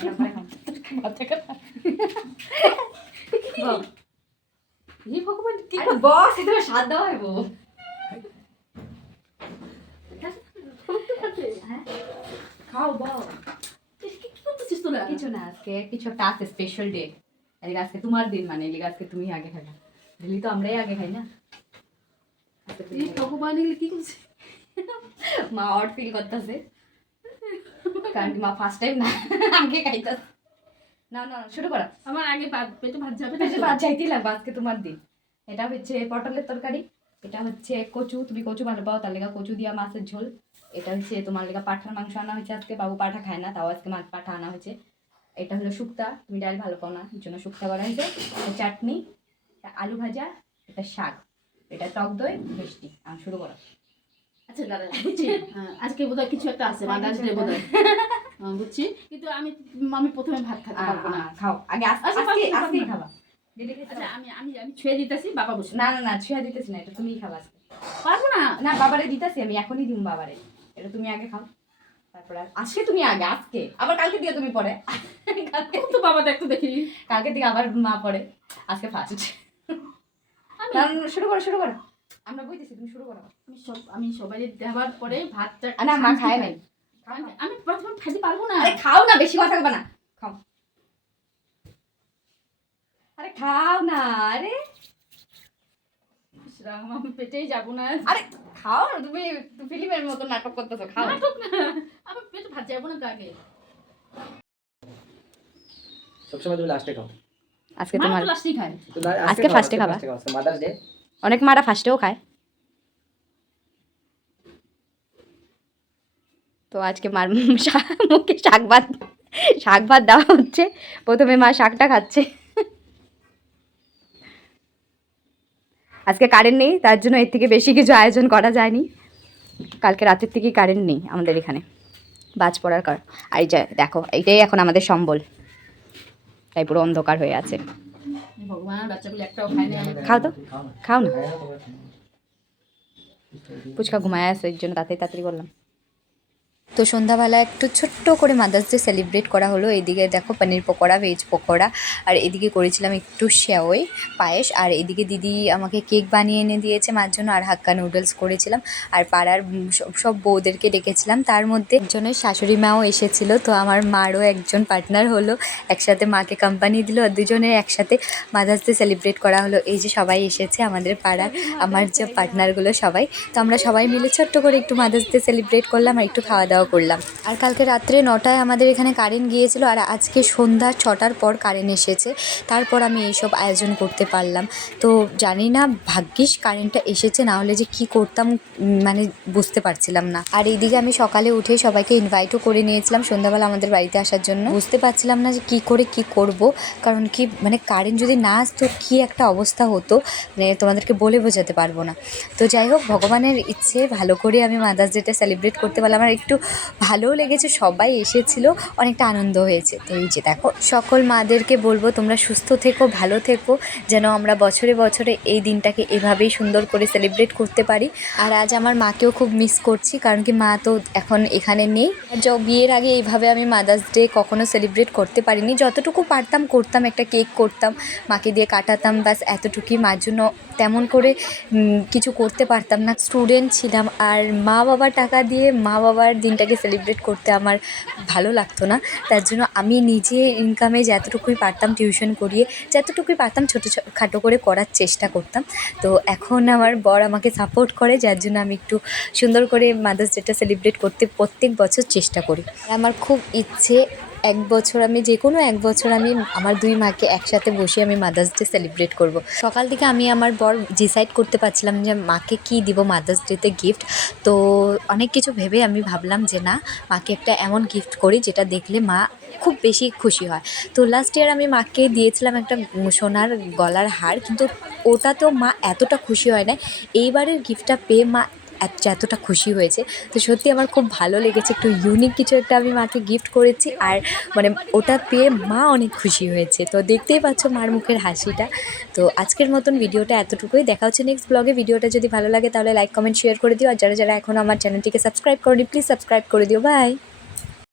হে দেওয়া হইব খাও বস করতেছিস কিছু না আজকে কিছু একটা আছে স্পেশাল ডে এদিকে তোমার দিন মানে এদিকে আজকে তুমি আগে খাবে ডেলি তো আমরাই আগে খাই না ভগবান কি মা অড ফিল করতেছে। কারণ কি মা ফার্স্ট টাইম না। আগে খাইতাছে। না না শুরু করো। আমার আগে পেটে ভাত যাবে পেটে ভাত চাইতেই লাগবে আজকে তোমার দিন। এটা হচ্ছে পটলের তরকারি এটা হচ্ছে কচু। তুমি কচু ভালো পাও তার লেগা কচু দিয়া মাছের ঝোল। এটা হচ্ছে তোমার লেগা পাঠার মাংস আনা হয়েছে আজকে বাবু পাঠা খায় না তাও আজকে মাছ পাঠা আনা হয়েছে। এটা হলো শুক্তা তুমি ডাল ভালো পাও না এর জন্য শুক্তা করা হয়েছে। চাটনি আলু ভাজা এটা শাক এটা টক দই মিষ্টি। আমি শুরু করো। আচ্ছা দাদা বুঝছি। হ্যাঁ, আজকে বোধহয় কিছু একটা আছে বোধহয়। হ্যাঁ, বুঝছি। কিন্তু আমি আমি প্রথমে ভাত খেতে পারব না। খাও। আগে আজ- আচ্ছা, আজকে পারব। খাবা। আচ্ছা আমি আমি আমি ছুঁয়ে দিতেছি বাবা বসে। না না না ছুঁয়া দিতেছি না এটা তুমিই খাবা আজকে। পারব না? না বাবারে দিতেছি আমি এখনই দিম বাবারে। এটা তুমি আগে খাও। তারপর আজকে তুমি আগে আজকে। আবার কালকে দিয়ে তুমি পরে। কালকে তো বাবা দেখতে দেখি। কালকে থেকে আবার মা পরে। আজকে ফার্স্ট শুরু করো শুরু করো। আমরা বুঝতেছি তুমি শুরু করো। আমি সব আমি সবাই দেওয়ার পরে ভাতটা আ, না মা খায় নাই আমি- প্রথমে খাইতে পারব না। আরে খাও না বেশি কথা বলবা না। খাও। আরে খাও না আরে। রাম, আমি পেটেই যাব না। আরে খাও না তুমি ফিল্মের মতো নাটক করতেছো খাও। নাটক না আমি পেটে ভাত যাব না তো আগে। সবসময় তুমি লাস্টে খাও। আজকে তোমার লাস্টেই খায়। আজকে এ খাবা? মাদার্স ডে অনেক মারা ফার্স্টেও খায়। তো আজকে মার মুখে শাক ভাত শাক ভাত দেওয়া হচ্ছে। প্রথমে মা শাকটা খাচ্ছে। আজকে কারেন্ট নেই, তার জন্য এর থেকে বেশি কিছু আয়োজন করা যায়নি। কালকে রাতের থেকেই কারেন্ট নেই আমাদের এখানে। বাজ পড়ার কারণ। আর এই দেখো, এইটাই এখন আমাদের সম্বল। তাই পুরো অন্ধকার হয়ে আছে। ভগবান বাচ্চাগুলো একটাও খায় না খাও তো। খাও না? ফুচকা ঘুমায় আসে এর জন্য তাড়াতাড়ি তাড়াতাড়ি করলাম তো সন্ধ্যাবেলা একটু ছোট্ট করে মাদার্স ডে সেলিব্রেট করা হলো। এদিকে দেখো পনির পকোড়া ভেজ পকোড়া। আর এদিকে করেছিলাম একটু শ্যাওই পায়েস। আর এদিকে দিদি আমাকে কেক বানিয়ে এনে দিয়েছে মার জন্য। আর হাক্কা নুডলস করেছিলাম। আর পাড়ার সব- বউদেরকে ডেকেছিলাম। তার মধ্যে একজনের শাশুড়ি মাও এসেছিল। তো আমার মারও একজন পার্টনার হলো। একসাথে মাকে কোম্পানি দিল। আর দুজনের একসাথে মাদার্স ডে সেলিব্রেট করা হলো। এই যে সবাই এসেছে আমাদের পাড়ার, আমার যে পার্টনারগুলো সবাই। তো আমরা সবাই মিলে ছোট্ট করে একটু মাদার্স ডে সেলিব্রেট করলাম। আর একটু খাওয়া দাওয়া করলাম। আর কালকে রাত্রে নটায় আমাদের এখানে কারেন্ট গিয়েছিল আর আজকে সন্ধ্যা ছটার পর কারেন্ট এসেছে। তারপর আমি এইসব আয়োজন করতে পারলাম। তো জানি না, ভাগ্যিস কারেন্টটা এসেছে, না হলে যে কি করতাম মানে বুঝতে পারছিলাম না। আর এইদিকে আমি সকালে উঠে সবাইকে ইনভাইটও করে নিয়েছিলাম সন্ধ্যাবেলা আমাদের বাড়িতে আসার জন্য। বুঝতে পারছিলাম না যে কি করে কি করব, কারণ কি মানে কারেন্ট যদি না আসতো, কি একটা অবস্থা হতো মানে তোমাদেরকে বলে বোঝাতে পারব না। তো যাই হোক, ভগবানের ইচ্ছে, ভালো করে আমি মাদার্স ডেটা সেলিব্রেট করতে পারলাম। আর একটু ভালোও লেগেছে, সবাই এসেছিল, অনেকটা আনন্দ হয়েছে। তো এই যে দেখো, সকল মাদেরকে বলব, তোমরা সুস্থ থেকো, ভালো থেকো, যেন আমরা বছরে বছরে এই দিনটাকে এভাবেই সুন্দর করে সেলিব্রেট করতে পারি। আর আজ আমার মাকেও খুব মিস করছি, কারণ কি মা তো এখন এখানে নেই। বিয়ের আগে এইভাবে আমি মাদার্স ডে কখনো সেলিব্রেট করতে পারিনি। যতটুকু পারতাম, করতাম, একটা কেক করতাম, মাকে দিয়ে কাটাতাম, ব্যাস এতটুকুই মার জন্য তেমন করে কিছু করতে পারতাম না। স্টুডেন্ট ছিলাম, আর মা বাবার টাকা দিয়ে মা বাবার দিনটাকে সেলিব্রেট করতে আমার ভালো লাগতো না। তার জন্য আমি নিজে ইনকামে যতটুকুই পারতাম টিউশন করিয়ে, যতটুকুই পারতাম ছোটো খাটো করে করার চেষ্টা করতাম। তো এখন আমার বর আমাকে সাপোর্ট করে, যার জন্য আমি একটু সুন্দর করে মাদার্স ডেটা সেলিব্রেট করতে প্রত্যেক বছর চেষ্টা করি। আমার খুব ইচ্ছে এক বছর আমি, যে কোনো এক বছর আমি আমার দুই মাকে একসাথে বসে আমি মাদার্স ডে সেলিব্রেট করব। সকাল থেকে আমি আমার বর ডিসাইড করতে পারছিলাম যে মাকে কি দিব মাদার্স ডেতে গিফট তো অনেক কিছু ভেবে আমি ভাবলাম যে না, মাকে একটা এমন গিফট করি যেটা দেখলে মা খুব বেশি খুশি হয়। তো লাস্ট ইয়ার আমি মাকে দিয়েছিলাম একটা সোনার গলার হার, কিন্তু ওটাতেও মা এতটা খুশি হয় না এইবারের গিফটটা পেয়ে মা এতটা খুশি হয়েছে। তো সত্যি আমার খুব ভালো লেগেছে, একটু ইউনিক কিছু একটা আমি মাকে গিফট করেছি আর মানে ওটা পেয়ে মা অনেক খুশি হয়েছে। তো দেখতেই পাচ্ছ মার মুখের হাসিটা। তো আজকের মতন ভিডিওটা এতটুকুই। দেখা হচ্ছে নেক্সট ব্লগে ভিডিওটা যদি ভালো লাগে তাহলে লাইক কমেন্ট শেয়ার করে দিও। আর যারা যারা এখন আমার চ্যানেলটিকে সাবস্ক্রাইব করনি প্লিজ সাবস্ক্রাইব করে দিও। বাই